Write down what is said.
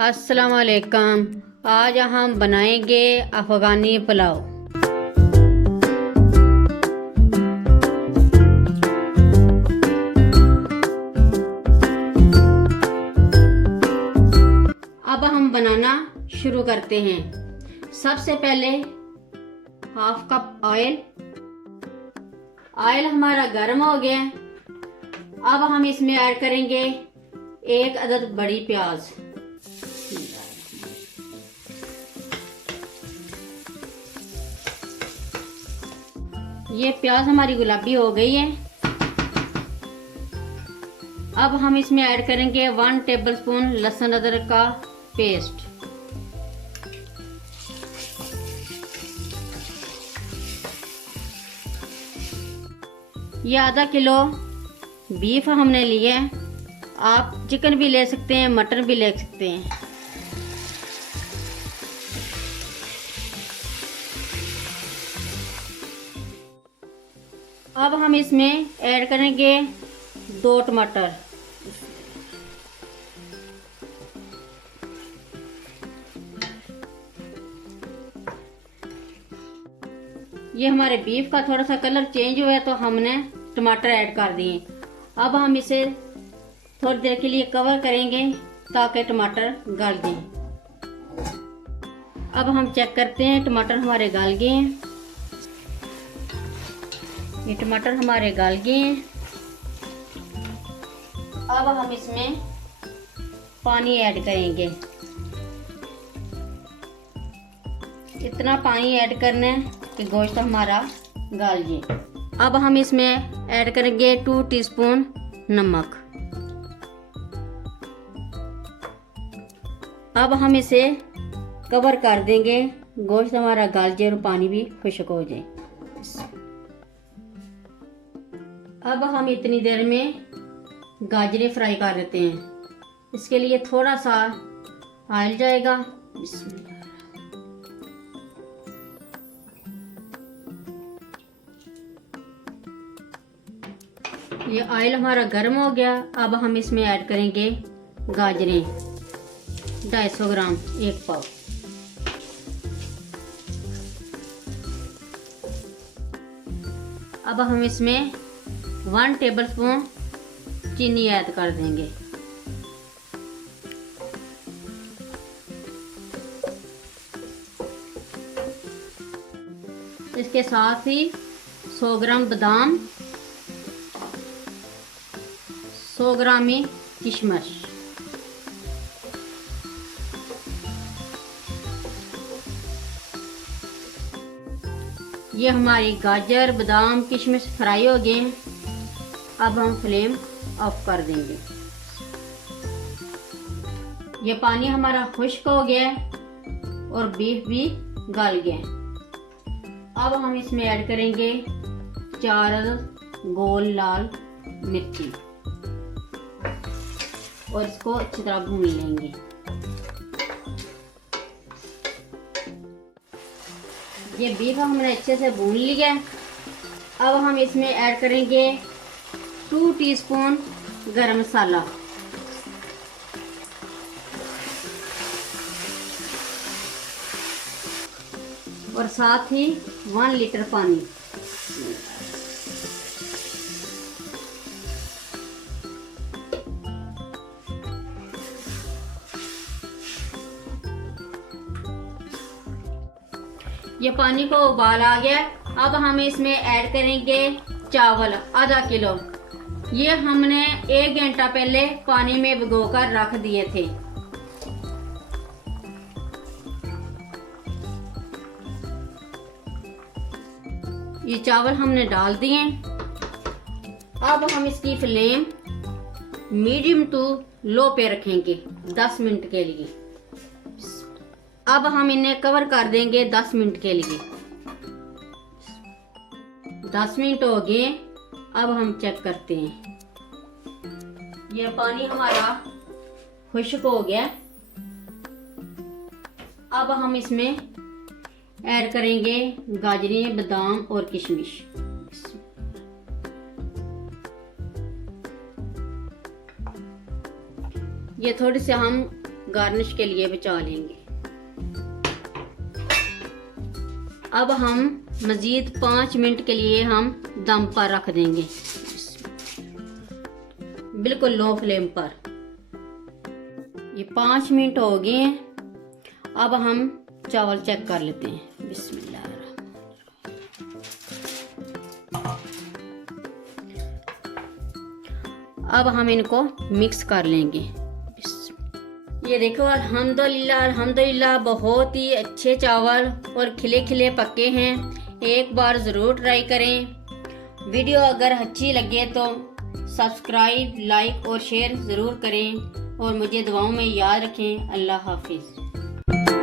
अस्सलाम वालेकुम। आज हम बनाएंगे अफ़गानी पुलाव। अब हम बनाना शुरू करते हैं। सबसे पहले हाफ कप ऑयल हमारा गर्म हो गया। अब हम इसमें ऐड करेंगे 1 अदद बड़ी प्याज। ये प्याज हमारी गुलाबी हो गई है। अब हम इसमें ऐड करेंगे 1 टेबलस्पून लहसुन अदरक का पेस्ट। ये आधा किलो बीफ हमने लिए है। आप चिकन भी ले सकते हैं, मटन भी ले सकते हैं। अब हम इसमें ऐड करेंगे 2 टमाटर। ये हमारे बीफ का थोड़ा सा कलर चेंज हुआ है तो हमने टमाटर ऐड कर दिए। अब हम इसे थोड़ी देर के लिए कवर करेंगे ताकि टमाटर गल जाए। अब हम चेक करते हैं, टमाटर हमारे गल गए हैं। ये टमाटर हमारे गल गए हैं। अब हम इसमें पानी ऐड करेंगे। इतना पानी ऐड करना है कि गोश्त हमारा गल जाए। अब हम इसमें ऐड करेंगे 2 टीस्पून नमक। अब हम इसे कवर कर देंगे, गोश्त हमारा गल जाए और पानी भी खुश्क हो जाए। अब हम इतनी देर में गाजरें फ्राई कर देते हैं। इसके लिए थोड़ा सा ऑयल जाएगा। ये ऑयल हमारा गर्म हो गया। अब हम इसमें ऐड करेंगे गाजरें 250 ग्राम, 1 पाव। अब हम इसमें 1 टेबलस्पून चीनी ऐड कर देंगे। इसके साथ ही 100 ग्राम बादाम, 100 ग्राम ही किशमिश। ये हमारी गाजर, बादाम, किशमिश फ्राई हो गए हैं। अब हम फ्लेम ऑफ कर देंगे। ये पानी हमारा खुश्क हो गया है और बीफ भी गल गया है। अब हम इसमें ऐड करेंगे 4 गोल लाल मिर्ची और इसको अच्छी तरह भून लेंगे। ये बीफ हमने अच्छे से भून लिया है। अब हम इसमें ऐड करेंगे 2 टीस्पून गरम मसाला और साथ ही 1 लीटर पानी। ये पानी को उबाल आ गया। अब हम इसमें ऐड करेंगे चावल आधा किलो। ये हमने 1 घंटा पहले पानी में भिगोकर रख दिए थे। ये चावल हमने डाल दिए। अब हम इसकी फ्लेम मीडियम टू लो पे रखेंगे 10 मिनट के लिए। अब हम इन्हें कवर कर देंगे 10 मिनट के लिए। 10 मिनट हो गए। अब हम चेक करते हैं। ये पानी हमारा खुश्क हो गया। अब हम इसमें ऐड करेंगे गाजरें, बादाम और किशमिश। ये थोड़ी से हम गार्निश के लिए बचा लेंगे। अब हम मजीद 5 मिनट के लिए हम दम पर रख देंगे, बिल्कुल लो फ्लेम पर। ये 5 मिनट हो गए हैं। अब हम चावल चेक कर लेते हैं। बिस्मिल्लाह। अब हम इनको मिक्स कर लेंगे। ये देखो अल्हम्दुलिल्लाह अल्हम्दुलिल्लाह बहुत ही अच्छे चावल और खिले खिले पके हैं। एक बार ज़रूर ट्राई करें। वीडियो अगर अच्छी लगे तो सब्सक्राइब, लाइक और शेयर ज़रूर करें और मुझे दुआओं में याद रखें। अल्लाह हाफिज़।